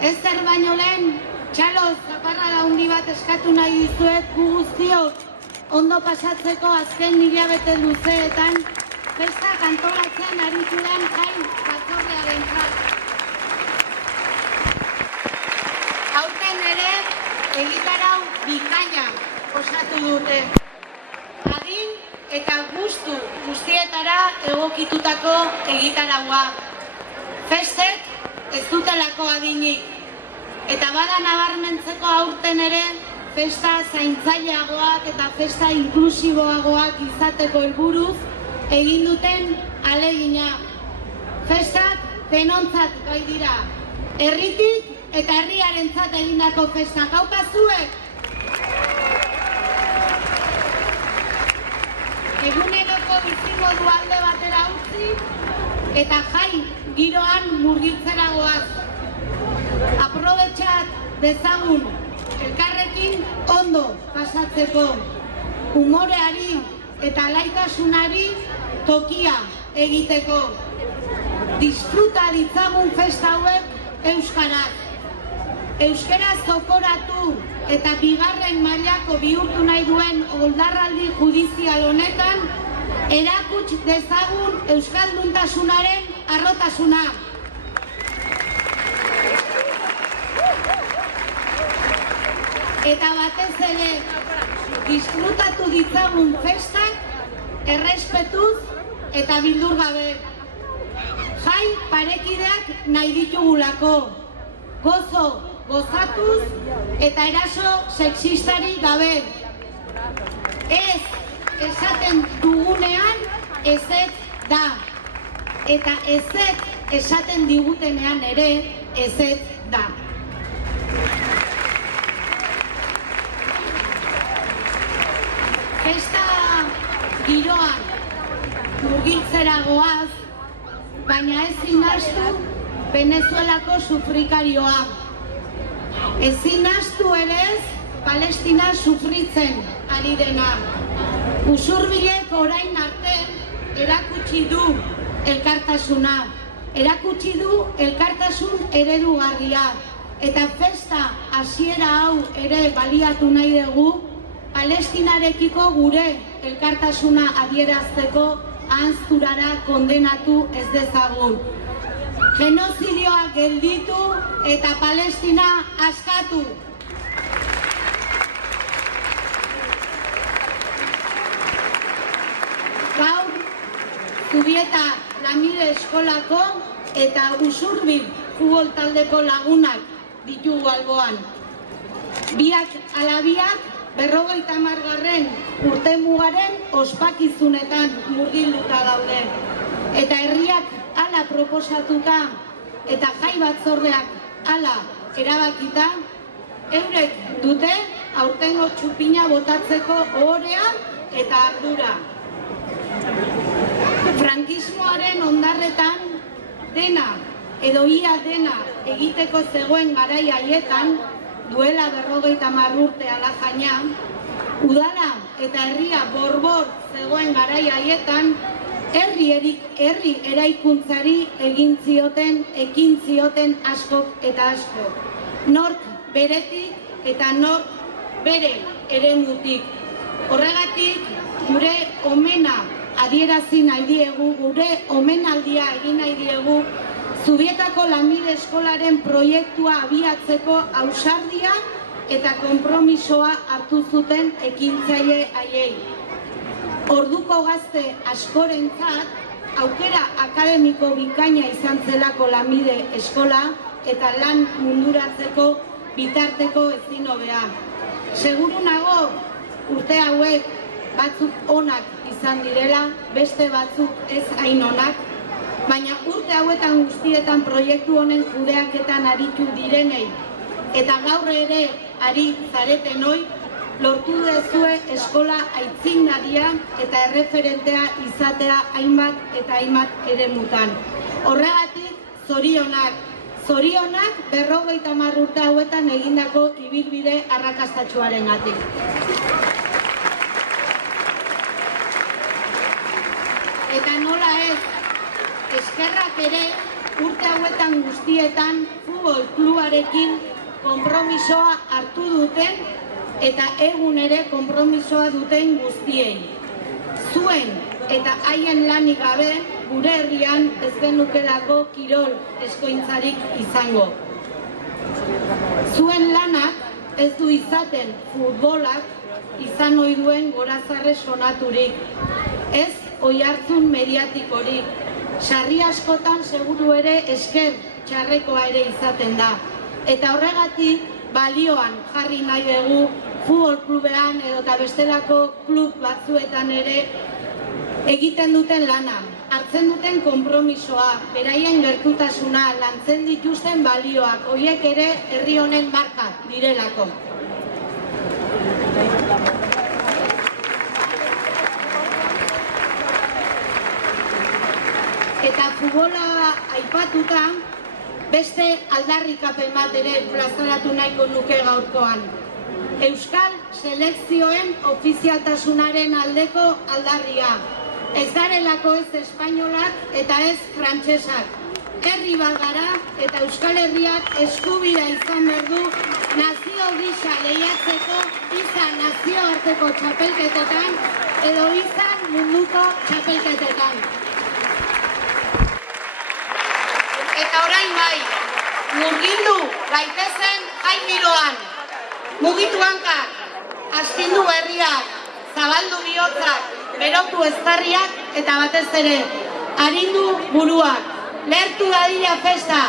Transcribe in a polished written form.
Ezer baino lehen, txalo zaparrada handi bat eskatu nahi dizuet gu guztiok ondo pasatzeko azken hilabete luzeetan festak antolatzen aritu den jai batzordearentzat. Aurten ere egitarau bikaina osatu dute. Adin eta gustu guztietara egokitutako egitaraua. Festek ez dutelako adinik. Eta bada nabarmentzeko aurten ere festa zaintzaileagoak eta festa inklusiboagoak izateko helburuz egin duten ahalegina. Festak denontzat gai dira. Herritik eta herriarentzat egindako festak. Haupa zuek! Eguneroko bizimodu alde batera utzi eta jai giroan murgiltzera goaz. Aprobetxat dezagun elkarrekin ondo pasatzeko, umoreari eta laitasunari tokia egiteko. Disfruta ditzagun festa hauek euskaraz. Euskaraz zokoratu eta bigarren mailako bihurtu nahi duen oldarraldi judizial honetan erakuts dezagun euskalduntasunaren harrotasuna. Eta batez ere disfrutatu ditzagun festak errespetuz eta bildur gabe. Jai parekideak nahi ditugulako, gozo gozatuz eta eraso sexistari gabe. Ez esaten dugunean ezetz da, eta ezetz esaten digutenean ere ezetz da. Festa giroan murgiltzera goaz, baina ezin ahaztu Venezuelako sufrikarioa. Ezin ahaztu ere ez Palestina sufritzen ari dena. Usurbilek orain arte erakutsi du elkartasuna. Erakutsi du elkartasun eredugarria. Eta festa hasiera hau ere baliatu nahi dugu Palestinarekiko gure elkartasuna adierazteko ahanzturara kondenatu ez dezagun. Genozidioa gelditu eta Palestina askatu. Gaur, Zubieta Lanbide Eskolako eta Usurbil futbol taldeko lagunak ditugu alboan. Biak ala biak 50. urtemugaren ospakizunetan murgilduta daude. Eta herriak hala proposatuta eta jai batzordeak hala erabakita, eurek dute aurtengo txupina botatzeko ohorea eta ardura. Frankismoaren ondarretan dena edo ia dena egiteko zegoen garai haietan, duela 50 urte alajaina, udala eta herria borbor zegoen garai haietan, herri eraikuntzari egin zioten, ekin zioten askok eta askok. Nork beretik eta nork bere eremutik. Horregatik, gure omena adierazi nahi diegu, gure omenaldia egin nahi diegu, Zubietako Lanbide Eskolaren proiektua abiatzeko ausardia eta konpromisoa hartu zuten ekintzaile haiei. Orduko gazte askorentzat aukera akademiko bikaina izan zelako Lanbide Eskola eta lan munduratzeko bitarteko ezin hobea. Seguru nago urte hauek batzuk onak izan direla, beste batzuk ez hain onak, baina urte hauetan guztietan proiektu honen kudeaketan aritu direnei eta gaur ere ari zaretenoi lortu dezue eskola aitzindaria eta erreferentea izatea hainbat eta hainbat eremutan. Horregatik, zorionak. Zorionak 50 urte hauetan egindako ibilbide arrakastatsuarengatik. Eta nola ez, eskerrak ere urte hauetan guztietan futbol klubarekin konpromisoa hartu duten eta egun ere konpromisoa duten guztiei. Zuen eta haien lanik gabe gure herrian ez genukelako kirol eskointzarik izango. Zuen lanak ez du izaten futbolak izan ohi duen gorazarre sonaturik, ez oihartzun mediatikorik, sarri askotan seguru ere esker txarrekoa ere izaten da. Eta horregatik balioan jarri nahi dugu futbol klubean edo eta bestelako klub batzuetan ere egiten duten lana, hartzen duten konpromisoa, beraien gertutasuna, lantzen dituzten balioak, horiek ere herri honen marka direlako. Eta futbola aipatuta, beste aldarrikapen bat ere plazaratu nahiko nuke gaurkoan. Euskal selekzioen ofizialtasunaren aldeko aldarria. Ez garelako ez espainolak eta ez frantsesak. Herri bat gara eta Euskal Herriak eskubidea izan behar du nazio gisa lehiatzeko izan nazioarteko txapelketetan edo izan munduko txapelketetan. Eta orain bai, mugitu gaitezen jai giroan. Mugitu hankak, astindu herriak, zabaldu bihotzak, berotu eztarriak eta batez ere, arindu buruak. Lehertu dadila festa,